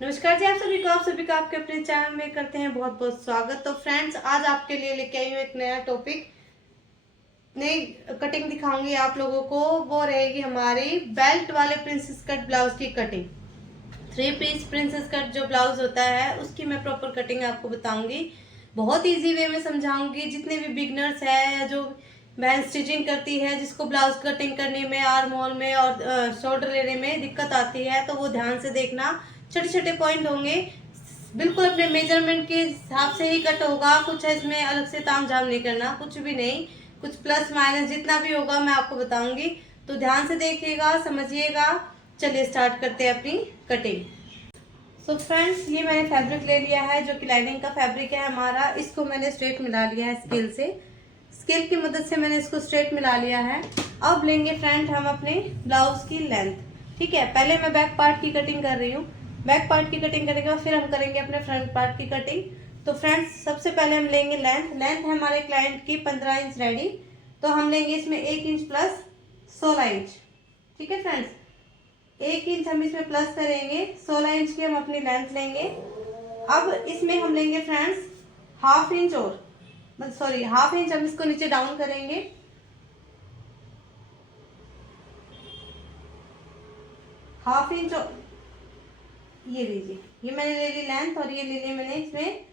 नमस्कार जी, आप सभी का आपके अपने चैनल में करते हैं बहुत बहुत स्वागत। तो फ्रेंड्स, आज आपके लिए लेके आई हूँ एक नया टॉपिक। नई कटिंग दिखाऊंगी आप लोगों को। वो रहेगी हमारी बेल्ट वाले प्रिंसेस कट ब्लाउज की कटिंग। 3 पीस प्रिंसेस कट जो ब्लाउज होता है उसकी मैं प्रॉपर कटिंग आपको बताऊंगी। बहुत इजी वे में समझाऊंगी। जितने भी बिगनर्स है या जो बहन स्टिचिंग करती है, जिसको ब्लाउज कटिंग करने में, आर्म होल में और शोल्डर लेने में दिक्कत आती है, तो वो ध्यान से देखना। छोटे छोटे पॉइंट होंगे, बिल्कुल अपने मेजरमेंट के हिसाब से ही कट होगा। कुछ इसमें अलग से तामझाम नहीं करना, कुछ भी नहीं। कुछ प्लस माइनस जितना भी होगा मैं आपको बताऊंगी, तो ध्यान से देखिएगा, समझिएगा। चलिए स्टार्ट करते हैं अपनी कटिंग। सो फ्रेंड्स, ये मैंने फैब्रिक ले लिया है जो कि लाइनिंग का फैब्रिक है हमारा। इसको मैंने स्ट्रेट मिला लिया है स्केल से। स्केल की मदद से मैंने इसको स्ट्रेट मिला लिया है। अब लेंगे फ्रेंड हम अपने ब्लाउज की लेंथ। ठीक है, पहले मैं बैक पार्ट की कटिंग कर रही हूँ। बैक पार्ट की कटिंग करेंगे और फिर हम करेंगे अपने फ्रंट पार्ट की कटिंग। तो फ्रेंड्स, सबसे पहले हम लेंगे लेंथ। लेंथ है हमारे क्लाइंट की 15 इंच रेडी। तो हम लेंगे इसमें 1 इंच प्लस 16 इंच। ठीक है फ्रेंड्स, 1 इंच हम इसमें प्लस करेंगे, 16 इंच की हम अपनी लेंथ लेंगे। अब इसमें हम लेंगे फ्रेंड्स हाफ इंच और सॉरी हाफ इंच हम इसको नीचे डाउन करेंगे। हाफ इंच और ये लीजिए, ये मैंने ले ली लेंथ और ये ले ली मैंने इसमें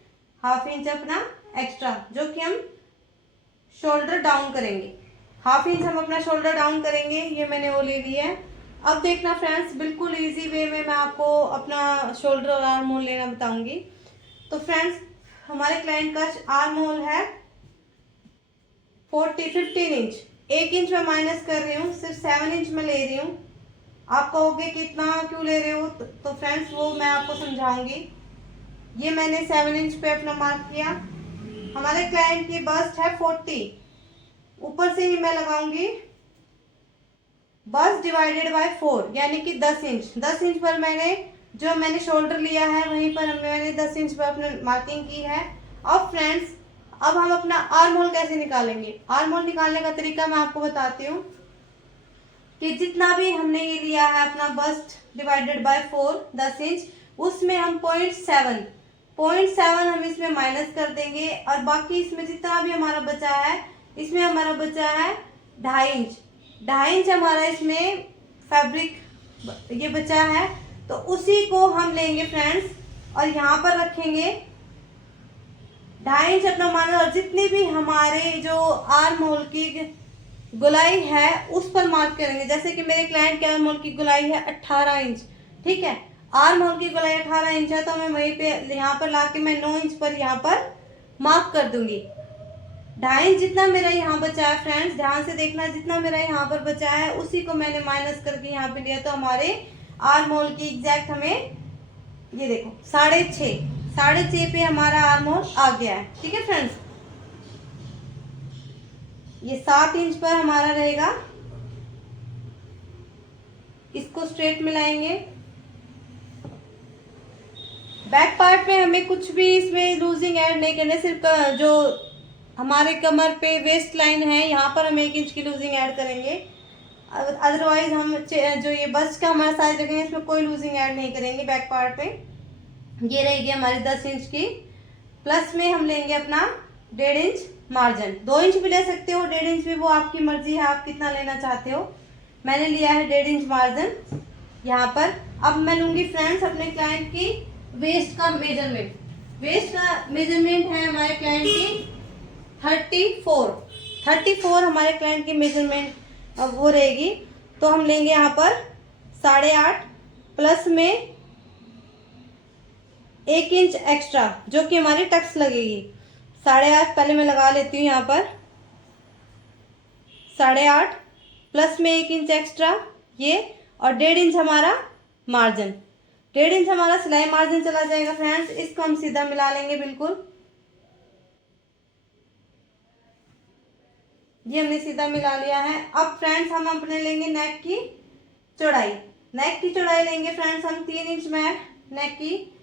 हाफ इंच अपना एक्स्ट्रा, जो कि हम शोल्डर डाउन करेंगे। हाफ इंच हम अपना शोल्डर डाउन करेंगे, ये मैंने वो ले लिया है। अब देखना फ्रेंड्स, बिल्कुल इजी वे में मैं आपको अपना शोल्डर और आर्म होल लेना बताऊंगी। तो फ्रेंड्स, हमारे क्लाइंट का आर्म होल है 15 इंच। 1 इंच में माइनस कर रही हूँ, सिर्फ 7 इंच में ले रही हूँ। आप कहोगे कि इतना क्यों ले रहे हो, तो फ्रेंड्स वो मैं आपको समझाऊंगी। ये मैंने 7 इंच पे अपना मार्क किया। हमारे क्लाइंट की बस्ट है 40। ऊपर से ही मैं लगाऊंगी बस डिवाइडेड बाय 4, यानी कि 10 इंच। 10 इंच पर मैंने शोल्डर लिया है, वहीं पर मैंने 10 इंच पर अपने मार्किंग की है। अब फ्रेंड्स, अब हम अपना आर्म होल कैसे निकालेंगे। आर्म होल निकालने का तरीका मैं आपको बताती हूँ कि जितना भी हमने ये लिया है अपना बस्ट डिवाइडेड बाय 4 10 इंच, उसमें हम 0.7 हम इसमें माइनस कर देंगे। और बाकी इसमें जितना भी हमारा बचा है, इसमें हमारा बचा है 2.5 इंच। 2.5 इंच हमारा इसमें फैब्रिक ये बचा है, तो उसी को हम लेंगे फ्रेंड्स और यहाँ पर रखेंगे 2.5 इंच अपना माना। और जितनी भी हमारे जो आर्म होल की गोलाई है उस पर मार्क करेंगे। जैसे कि मेरे क्लाइंट के आर्म होल की गोलाई है 18 इंच। ठीक है, आर्म होल की गोलाई 18 इंच है, तो मैं वहीं पे यहाँ पर लाके मैं 9 इंच पर यहाँ पर मार्क कर दूंगी। 2.5 इंच जितना मेरा यहाँ बचा है फ्रेंड्स, ध्यान से देखना, जितना मेरा यहाँ पर बचा है उसी को मैंने माइनस करके यहाँ पे लिया। तो हमारे आर्म होल की एग्जैक्ट हमें ये देखो 6.5 पे हमारा आर्म होल आ गया है। ठीक है फ्रेंड्स, ये 7 इंच पर हमारा रहेगा। इसको स्ट्रेट मिलाएंगे। बैक पार्ट में हमें कुछ भी इसमें लूजिंग ऐड नहीं करना, सिर्फ जो हमारे कमर पे वेस्ट लाइन है यहाँ पर हम 1 इंच की लूजिंग ऐड करेंगे। अदरवाइज हम जो ये बस्ट का हमारा साइज रखेंगे इसमें कोई लूजिंग ऐड नहीं करेंगे। बैक पार्ट में ये रहेगी हमारी 10 इंच की। प्लस में हम लेंगे अपना 1.5 इंच मार्जिन। 2 इंच भी ले सकते हो, 1.5 इंच भी, वो आपकी मर्जी है आप कितना लेना चाहते हो। मैंने लिया है 1.5 इंच मार्जिन यहाँ पर। अब मैं लूंगी फ्रेंड्स अपने क्लाइंट की वेस्ट का मेजरमेंट। वेस्ट का मेजरमेंट है हमारे क्लाइंट की 34 हमारे क्लाइंट की मेजरमेंट वो रहेगी। तो हम लेंगे यहाँ पर 8.5 प्लस में 1 इंच एक्स्ट्रा, जो कि हमारी टक्स लगेगी। 8.5 पहले मैं लगा लेती हूँ यहाँ पर। 8.5 प्लस में 1 इंच एक्स्ट्रा ये, और 1.5 इंच हमारा मार्जिन। 1.5 इंच हमारा सिलाई मार्जिन चला जाएगा फ्रेंड्स। इसको हम सीधा मिला लेंगे बिल्कुल। ये हमने सीधा मिला लिया है। अब फ्रेंड्स हम अपने लेंगे नेक की चौड़ाई। नेक की चौड़ाई लेंगे फ्रेंड्स हम 3 इंच में नेक की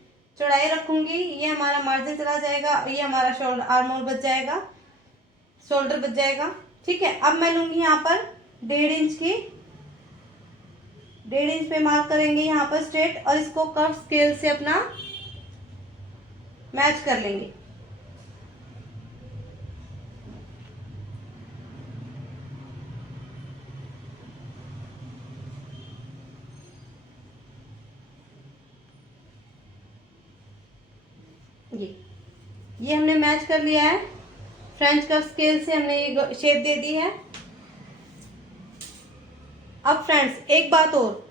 चौड़ाई रखूंगी। ये हमारा मार्जिन चला जाएगा, ये हमारा शोल्डर आर्म होल बच जाएगा, शोल्डर बच जाएगा। ठीक है, अब मैं लूंगी यहाँ पर 1.5 इंच की 1.5 इंच पे मार्क करेंगे यहाँ पर स्ट्रेट, और इसको कर्व स्केल से अपना मैच कर लेंगे। ये हमने मैच कर लिया है। फ्रेंच कर्व स्केल से हमने ये शेप दे दी है। अब फ्रेंड्स एक बात और,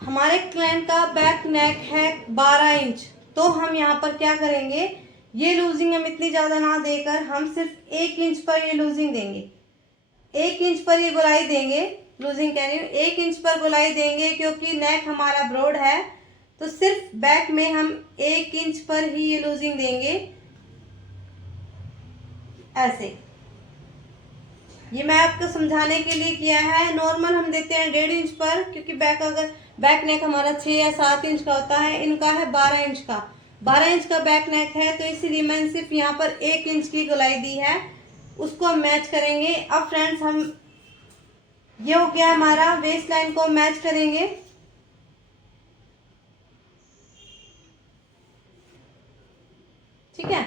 हमारे क्लाइंट का बैक नेक है 12 इंच, तो हम यहाँ पर क्या करेंगे, ये लूजिंग हम इतनी ज़्यादा ना देकर हम सिर्फ 1 इंच पर ये लूजिंग देंगे। 1 इंच पर ये गोलाई देंगे, लूजिंग कह रही हूँ, 1 इंच पर गोलाई देंगे, क्योंकि नेक हमारा ब्रॉड है, तो सिर्फ बैक में हम 1 इंच पर ही ये लूजिंग देंगे, ऐसे। ये मैं आपको समझाने के लिए किया है। नॉर्मल हम देते हैं 1.5 इंच पर, क्योंकि बैक नेक हमारा 6 या 7 इंच का होता है, इनका है 12 इंच का। 12 इंच का बैक नेक है, तो इसीलिए मैंने सिर्फ यहाँ पर 1 इंच की गोलाई दी है, उसको हम मैच करेंगे। अब फ्रेंड्स हम, ये हो गया हमारा, वेस्ट लाइन को मैच करेंगे। ठीक है,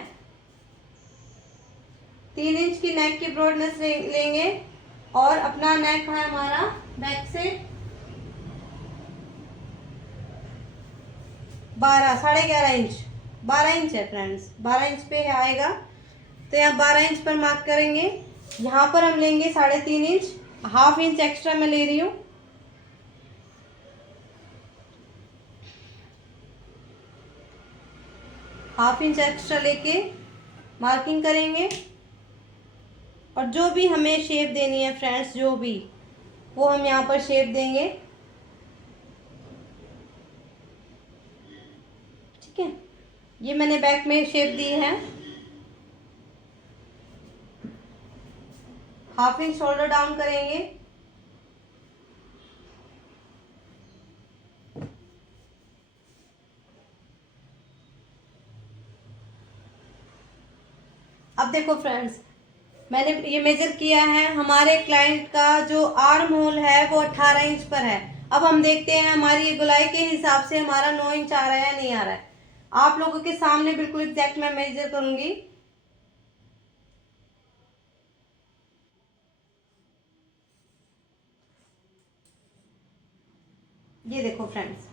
3 इंच की नेक की ब्रॉडनेस लेंगे, और अपना नेक है हमारा बैक से 11.5 इंच, 12 इंच है फ्रेंड्स, 12 इंच पे आएगा, तो यहाँ 12 इंच पर मार्क करेंगे। यहाँ पर हम लेंगे 3.5 इंच, ½ इंच एक्स्ट्रा मैं ले रही हूँ। ½ इंच एक्स्ट्रा लेके मार्किंग करेंगे, और जो भी हमें शेप देनी है फ्रेंड्स, जो भी, वो हम यहाँ पर शेप देंगे। ठीक है, ये मैंने बैक में शेप दी है। ½ इंच शोल्डर डाउन करेंगे। अब देखो फ्रेंड्स, मैंने ये मेजर किया है, हमारे क्लाइंट का जो आर्म होल है वो 18 इंच पर है। अब हम देखते हैं हमारी ये गोलाई के हिसाब से हमारा 9 इंच आ रहा है या नहीं आ रहा है। आप लोगों के सामने बिल्कुल एग्जैक्ट मैं मेजर करूंगी। ये देखो फ्रेंड्स,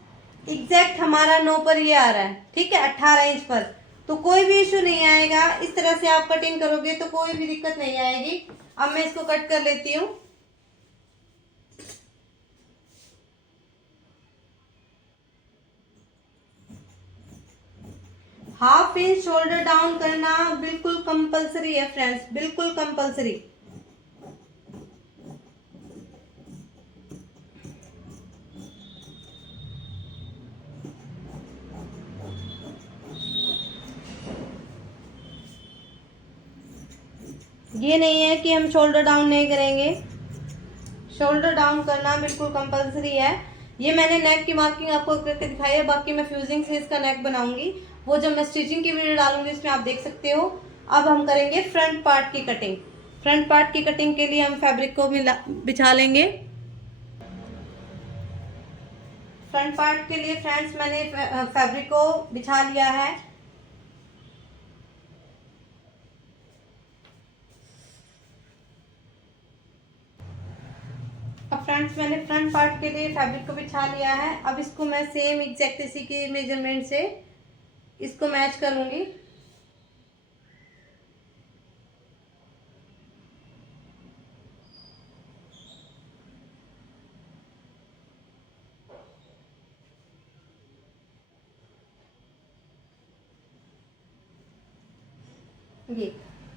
एग्जैक्ट हमारा 9 पर ये आ रहा है। ठीक है, 18 इंच पर, तो कोई भी इशू नहीं आएगा। इस तरह से आप कटिंग करोगे तो कोई भी दिक्कत नहीं आएगी। अब मैं इसको कट कर लेती हूँ। ½ इंच शोल्डर डाउन करना बिल्कुल कंपलसरी है फ्रेंड्स, बिल्कुल कंपलसरी। ये नहीं है कि हम शोल्डर डाउन नहीं करेंगे, शोल्डर डाउन करना बिल्कुल कंपलसरी है। ये मैंने नेक की मार्किंग आपको करके दिखाई है, बाकी मैं फ्यूजिंग से इसका नेक बनाऊंगी, वो जब मैं स्टिचिंग की वीडियो डालूंगी इसमें आप देख सकते हो। अब हम करेंगे फ्रंट पार्ट की कटिंग। फ्रंट पार्ट की कटिंग के लिए हम फैब्रिक को भी बिछा लेंगे। फ्रंट पार्ट के लिए फ्रेंड्स मैंने फैब्रिक को बिछा लिया है। अब फ्रेंड्स मैंने फ्रंट पार्ट के लिए फैब्रिक को बिछा लिया है। अब इसको मैं सेम एग्जैक्ट इसी के मेजरमेंट से इसको मैच करूंगी।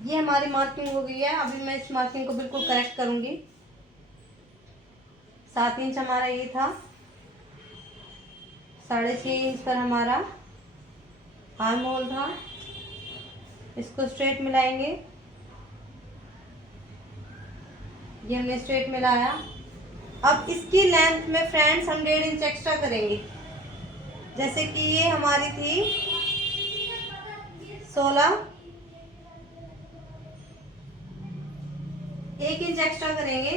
ये हमारी मार्किंग हो गई है। अभी मैं इस मार्किंग को बिल्कुल करेक्ट करूंगी। 7 इंच हमारा ये था, 6.5 इंच पर हमारा आर्म होल था। इसको स्ट्रेट मिलाएंगे। ये हमने स्ट्रेट मिलाया। अब इसकी लेंथ में फ्रेंड्स हम 1.5 इंच एक्स्ट्रा करेंगे। जैसे कि ये हमारी थी 16, 1 इंच एक्स्ट्रा करेंगे।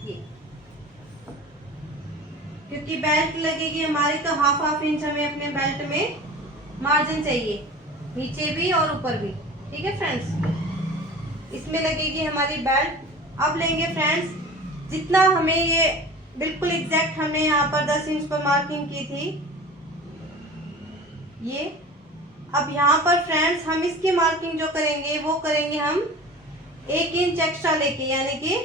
ये क्योंकि बेल्ट लगेगी हमारी तो हाफ हाफ इंच हमें अपने बेल्ट में मार्जिन चाहिए, नीचे भी और ऊपर भी। ठीक है फ्रेंड्स, इसमें लगेगी हमारी बेल्ट। अब लेंगे फ्रेंड्स, जितना हमें ये बिल्कुल एग्जैक्ट हमने यहाँ पर 10 इंच पर मार्किंग की थी ये। अब यहाँ पर फ्रेंड्स हम इसकी मार्किंग जो करेंगे वो करेंगे हम 1 इंच एक्स्ट्रा लेके, यानी कि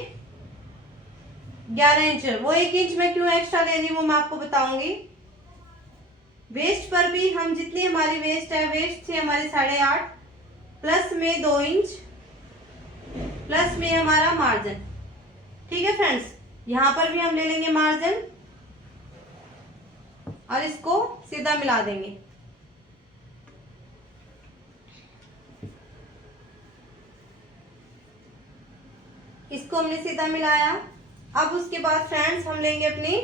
11 इंच। वो 1 इंच में क्यों एक्स्ट्रा ले रही हूँ मैं आपको बताऊंगी। वेस्ट पर भी हम जितनी हमारी वेस्ट है, वेस्ट थी हमारी 8.5, प्लस में 2 इंच, प्लस में हमारा मार्जिन। ठीक है फ्रेंड्स, यहाँ पर भी हम ले लेंगे मार्जिन और इसको सीधा मिला देंगे। इसको हमने सीधा मिलाया। अब उसके बाद फ्रेंड्स हम लेंगे अपनी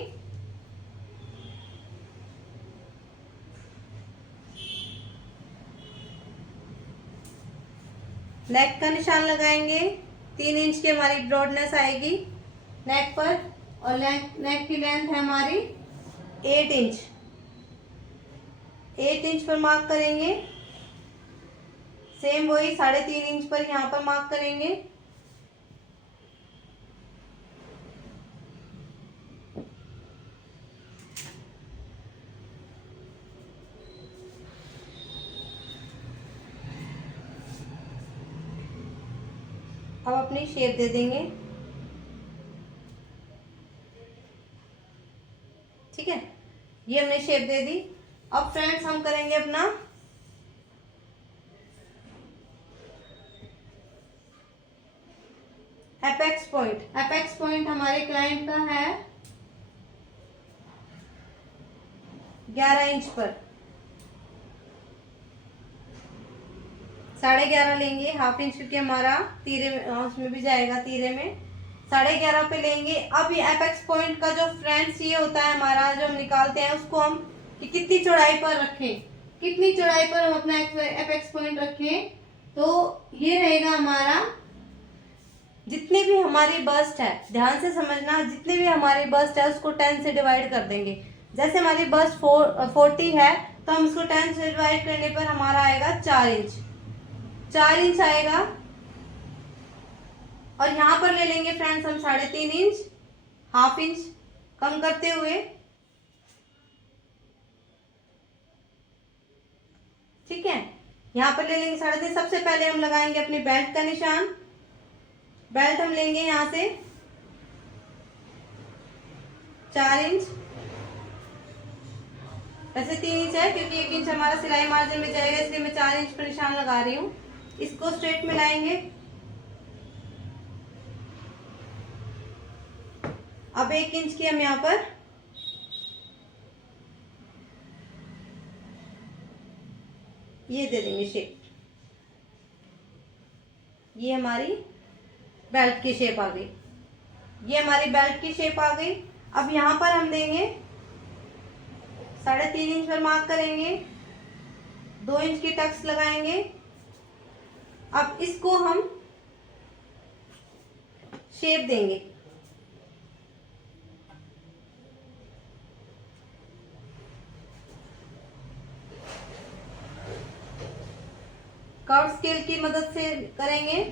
नेक का निशान लगाएंगे। 3 इंच की हमारी ब्रॉडनेस आएगी नेक पर, और नेक की लेंथ है हमारी 8 इंच। 8 इंच पर मार्क करेंगे। सेम वही 3.5 इंच पर यहाँ पर मार्क करेंगे। अब अपनी शेप दे देंगे। ठीक है, ये हमने शेप दे दी। अब फ्रेंड्स हम करेंगे अपना एपेक्स पॉइंट। एपेक्स पॉइंट हमारे क्लाइंट का है 11 इंच पर। 11.5 लेंगे, हाफ इंच, क्योंकि हमारा तीरे में उसमें भी जाएगा, तीरे में 11.5 पे लेंगे। अब ये एपेक्स पॉइंट का जो फ्रेंड्स ये होता है हमारा, जो हम निकालते हैं उसको हम कि कितनी चौड़ाई पर रखें, कितनी चौड़ाई पर हम अपना एपेक्स पॉइंट रखें, तो ये रहेगा हमारा जितनी भी हमारी बस्ट है, ध्यान से समझना, जितनी भी हमारी बस्ट है उसको 10 से डिवाइड कर देंगे। जैसे हमारी बस्ट 40 है तो हम इसको 10 से डिवाइड करने पर हमारा आएगा 4 इंच। 4 इंच आएगा। और यहाँ पर ले लेंगे फ्रेंड्स हम 3.5 इंच, हाफ इंच कम करते हुए। ठीक है, यहाँ पर ले लेंगे 3.5। सबसे पहले हम लगाएंगे अपनी बेल्ट का निशान। बेल्ट हम लेंगे यहाँ से 4 इंच, वैसे 3 इंच है क्योंकि 1 इंच हमारा सिलाई मार्जिन में जाएगा, इसलिए मैं 4 इंच पर निशान लगा रही हूँ। इसको स्ट्रेट मिलाएंगे। अब 1 इंच की हम यहाँ पर ये दे देंगे शेप। ये हमारी बेल्ट की शेप आ गई। ये हमारी बेल्ट की शेप आ गई। अब यहाँ पर हम देंगे 3.5 इंच पर मार्क करेंगे, 2 इंच की टक्स लगाएंगे। अब इसको हम शेप देंगे। कर्व स्केल की मदद से करेंगे।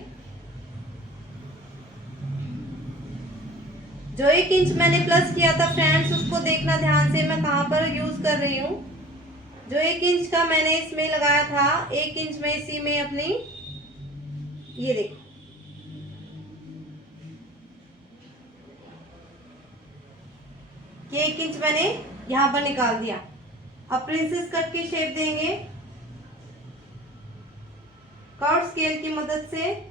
जो 1 इंच मैंने प्लस किया था फ्रेंड्स, उसको देखना ध्यान से मैं कहां पर यूज कर रही हूँ। जो 1 इंच का मैंने इसमें लगाया था, 1 इंच में इसी में अपनी ये देखो, ये 1 इंच मैंने यहां पर निकाल दिया। अब प्रिंसेस कट की शेप देंगे कर्व स्केल की मदद से।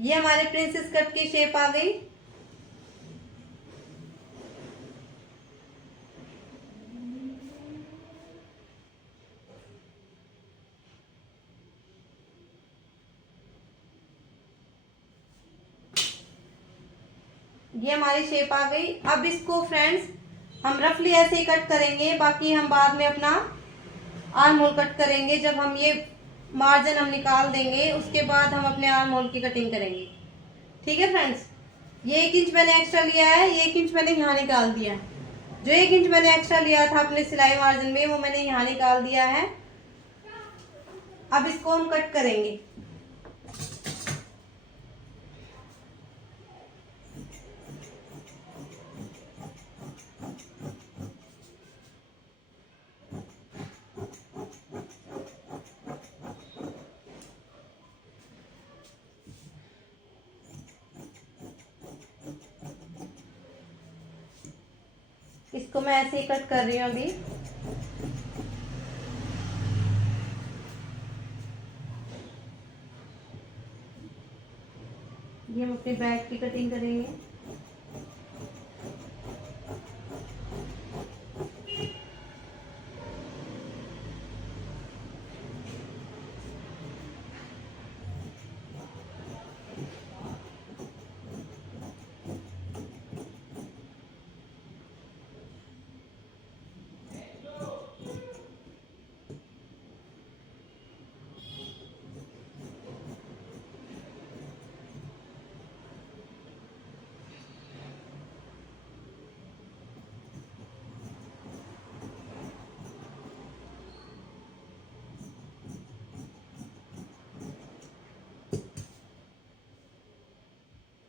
ये हमारे प्रिंसेस कट की शेप आ गई। ये हमारी शेप आ गई। अब इसको फ्रेंड्स हम रफली ऐसे ही कट करेंगे, बाकी हम बाद में अपना आर्म होल कट करेंगे जब हम ये मार्जिन हम निकाल देंगे, उसके बाद हम अपने आर्म होल की कटिंग करेंगे। ठीक है फ्रेंड्स, ये 1 इंच मैंने एक्स्ट्रा लिया है, ये 1 इंच मैंने यहाँ निकाल दिया है। जो 1 इंच मैंने एक्स्ट्रा लिया था अपने सिलाई मार्जिन में, वो मैंने यहाँ निकाल दिया है। अब इसको हम कट करेंगे। इसको मैं ऐसे ही कट कर रही हूँ अभी। ये हम अपने बैक की कटिंग करेंगे।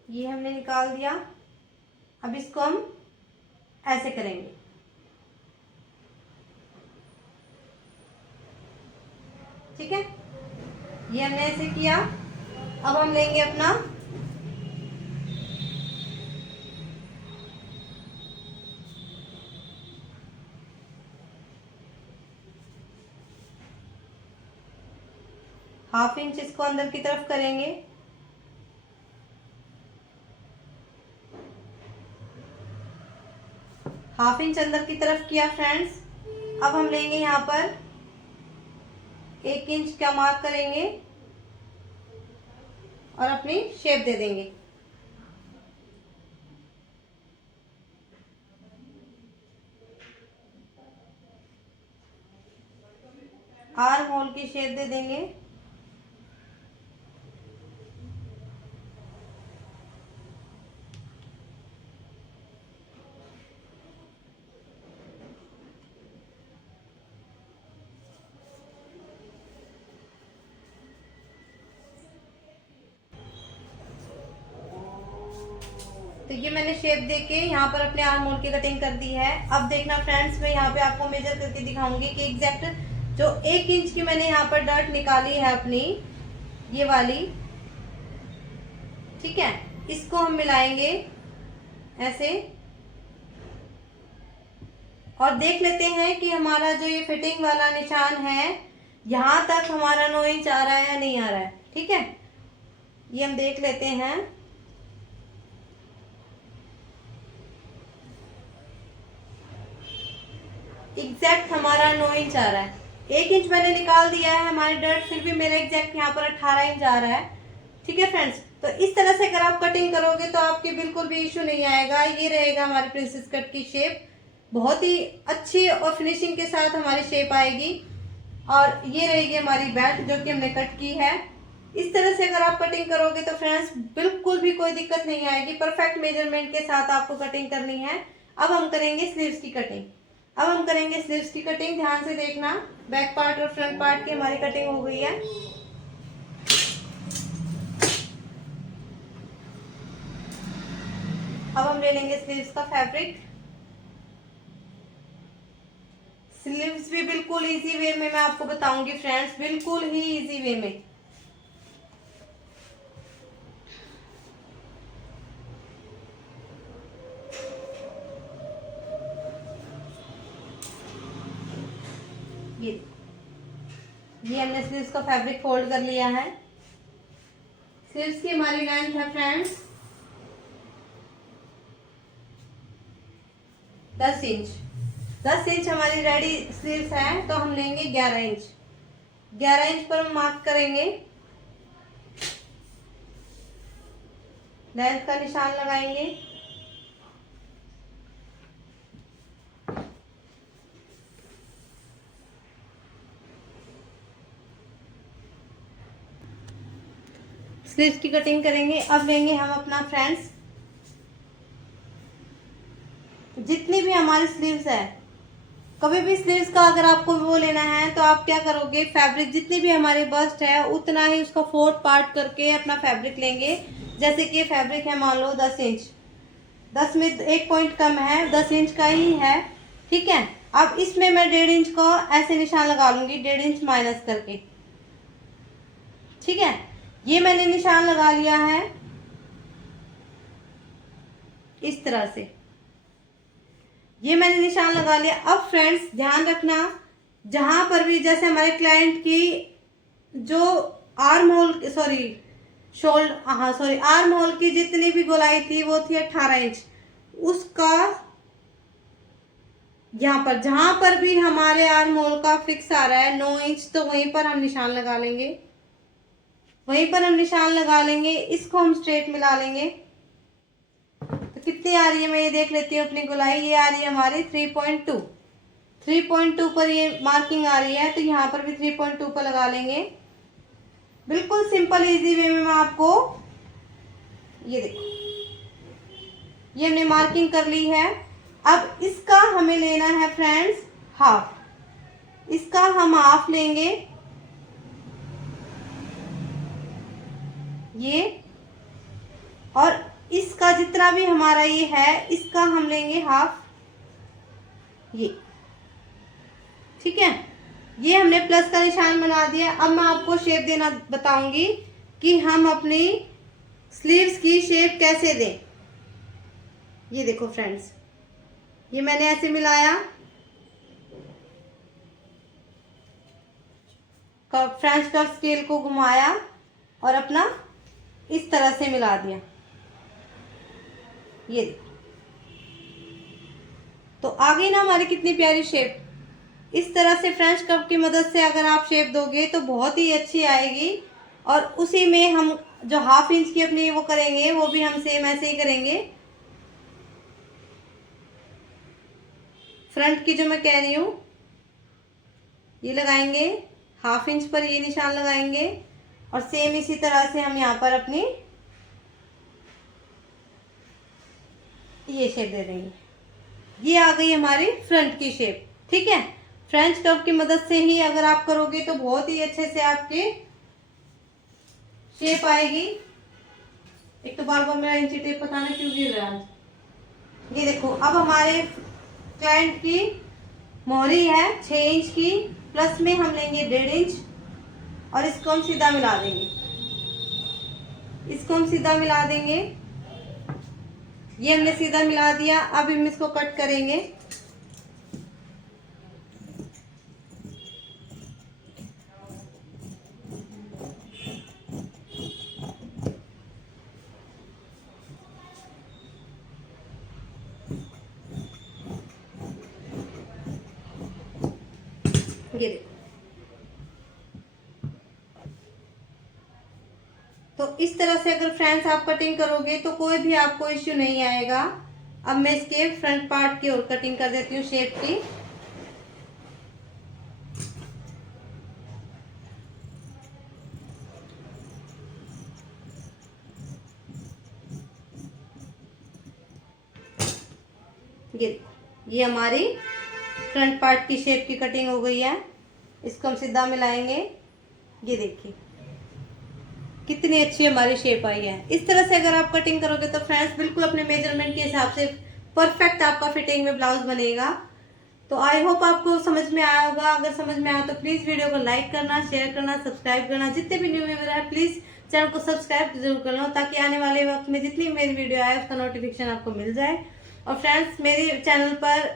ये हमने निकाल दिया। अब इसको हम ऐसे करेंगे। ठीक है, ये हमने ऐसे किया। अब हम लेंगे अपना ½ इंच, इसको अंदर की तरफ करेंगे। ½ इंच अंदर की तरफ किया फ्रेंड्स। अब हम लेंगे यहाँ पर 1 इंच का मार्क करेंगे और अपनी शेप दे देंगे। आर्म होल की शेप दे देंगे। तो ये मैंने शेप देके यहाँ पर अपने आर्म होल की कटिंग कर दी है। अब देखना फ्रेंड्स, मैं यहाँ पे आपको मेजर करके दिखाऊंगी कि एग्जैक्ट जो 1 इंच की मैंने यहाँ पर डर्ट निकाली है अपनी, ये वाली, ठीक है, इसको हम मिलाएंगे ऐसे और देख लेते हैं कि हमारा जो ये फिटिंग वाला निशान है, यहाँ तक हमारा 9 इंच आ रहा है या नहीं आ रहा है। ठीक है, ये हम देख लेते हैं। एग्जैक्ट हमारा 9 इंच आ रहा है। 1 इंच मैंने निकाल दिया है हमारी डर्ट, फिर भी मेरा एग्जैक्ट यहाँ पर 18 इंच आ रहा है। ठीक है फ्रेंड्स, तो इस तरह से अगर आप कटिंग करोगे तो आपकी बिल्कुल भी इशू नहीं आएगा। ये रहेगा हमारी प्रिंसेस कट की शेप, बहुत ही अच्छी और फिनिशिंग के साथ हमारी शेप आएगी। और ये रहेगी हमारी बेल्ट जो कि हमने कट की है। इस तरह से अगर आप कटिंग करोगे तो फ्रेंड्स बिल्कुल भी कोई दिक्कत नहीं आएगी। परफेक्ट मेजरमेंट के साथ आपको कटिंग करनी है। अब हम करेंगे स्लीव्स की कटिंग। अब हम करेंगे स्लीव्स की कटिंग। ध्यान से देखना, बैक पार्ट और फ्रंट पार्ट की हमारी कटिंग हो गई है। अब हम ले लेंगे स्लीव्स का फैब्रिक। स्लीव्स भी बिल्कुल इजी वे में मैं आपको बताऊंगी फ्रेंड्स, बिल्कुल ही इजी वे में। ये हमने स्लीव्स का फैब्रिक फोल्ड कर लिया है। स्लीव्स की हमारी लेंथ है फ्रेंड्स 10 इंच। 10 इंच हमारी रेडी स्लीव्स है, तो हम लेंगे 11 इंच। 11 इंच पर हम मार्क करेंगे, लेंथ का निशान लगाएंगे। स्लीव्स की कटिंग करेंगे। अब लेंगे हम अपना फ्रेंड्स, जितनी भी हमारी स्लीव्स है, कभी भी स्लीव्स का अगर आपको वो लेना है तो आप क्या करोगे, फैब्रिक जितनी भी हमारी बस्ट है उतना ही उसका 4th पार्ट करके अपना फैब्रिक लेंगे। जैसे कि फैब्रिक है मान लो 10 इंच, 10 में 1 पॉइंट कम है, 10 इंच का ही है, ठीक है। अब इसमें मैं 1.5 इंच का ऐसे निशान लगा लूंगी, 1.5 इंच माइनस करके, ठीक है। ये मैंने निशान लगा लिया है इस तरह से, ये मैंने निशान लगा लिया। अब फ्रेंड्स ध्यान रखना, जहां पर भी जैसे हमारे क्लाइंट की जो आर्म होल आर्म होल की जितनी भी गोलाई थी वो थी 18 इंच, उसका यहाँ पर जहां पर भी हमारे आर्म होल का फिक्स आ रहा है 9 इंच, तो वहीं पर हम निशान लगा लेंगे, वहीं पर हम निशान लगा लेंगे। इसको हम स्ट्रेट मिला लेंगे। तो कितनी आ रही है मैं ये देख लेती हूँ अपनी गोलाई, ये आ रही है हमारी 3.2, 3.2 पर ये मार्किंग आ रही है, तो यहाँ पर भी 3.2 पर लगा लेंगे। बिल्कुल सिंपल इजी वे में मैं आपको, ये देखो ये हमने मार्किंग कर ली है। अब इसका हमें लेना है फ्रेंड्स हाफ, इसका हम हाफ लेंगे, ये, और इसका जितना भी हमारा ये है इसका हम लेंगे हाफ, ये, ठीक है। ये हमने प्लस का निशान बना दिया। अब मैं आपको शेप देना बताऊंगी कि हम अपनी स्लीव्स की शेप कैसे दें। ये देखो फ्रेंड्स, ये मैंने ऐसे मिलाया, फ्रेंच कर्व स्केल को घुमाया और अपना इस तरह से मिला दिया, ये तो आ गई ना हमारी कितनी प्यारी शेप। इस तरह से फ्रेंच कर्व की मदद से अगर आप शेप दोगे तो बहुत ही अच्छी आएगी। और उसी में हम जो हाफ इंच की अपनी वो करेंगे वो भी हम सेम ऐसे ही करेंगे। फ्रंट की जो मैं कह रही हूँ ये लगाएंगे, हाफ इंच पर ये निशान लगाएंगे और सेम इसी तरह से हम यहाँ पर अपनी ये शेप दे देंगे। ये आ गई हमारी फ्रंट की शेप, ठीक है। फ्रेंच कर्व की मदद से ही अगर आप करोगे तो बहुत ही अच्छे से आपकी शेप आएगी। एक तो बार बार मेरा इंची टेप पता नहीं क्यों गिर रहा है। ये देखो अब हमारे क्लाइंट की मोहरी है 6 इंच की, प्लस में हम लेंगे 1.5 इंच और इसको हम सीधा मिला देंगे, इसको हम सीधा मिला देंगे। ये हमने सीधा मिला दिया। अब हम इसको कट करेंगे। ये देखो, तो इस तरह से अगर फ्रेंड्स आप कटिंग करोगे तो कोई भी आपको इश्यू नहीं आएगा। अब मैं इसके फ्रंट पार्ट की ओर कटिंग कर देती हूँ शेप की। ये हमारी फ्रंट पार्ट की शेप की कटिंग हो गई है। इसको हम सीधा मिलाएंगे। ये देखिए कितनी अच्छी हमारी शेप आई है। इस तरह से अगर आप कटिंग करोगे तो फ्रेंड्स बिल्कुल अपने मेजरमेंट के हिसाब से परफेक्ट आपका फिटिंग में ब्लाउज बनेगा। तो आई होप आपको समझ में आया होगा। अगर समझ में आया तो प्लीज वीडियो को लाइक करना, शेयर करना, सब्सक्राइब करना। जितने भी न्यू व्यूअर है प्लीज चैनल को सब्सक्राइब जरूर कर लो, ताकि आने वाले वक्त में जितनी मेरी वीडियो आए उसका नोटिफिकेशन आपको मिल जाए। और फ्रेंड्स मेरे चैनल पर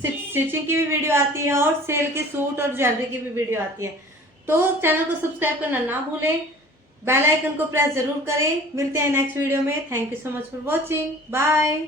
स्टिचिंग की भी वीडियो आती है और सेल के सूट और ज्वेलरी की भी वीडियो आती है। तो चैनल को सब्सक्राइब करना ना भूलें, बेल आइकन को प्रेस जरूर करें। मिलते हैं नेक्स्ट वीडियो में। Thank you so much for watching. Bye.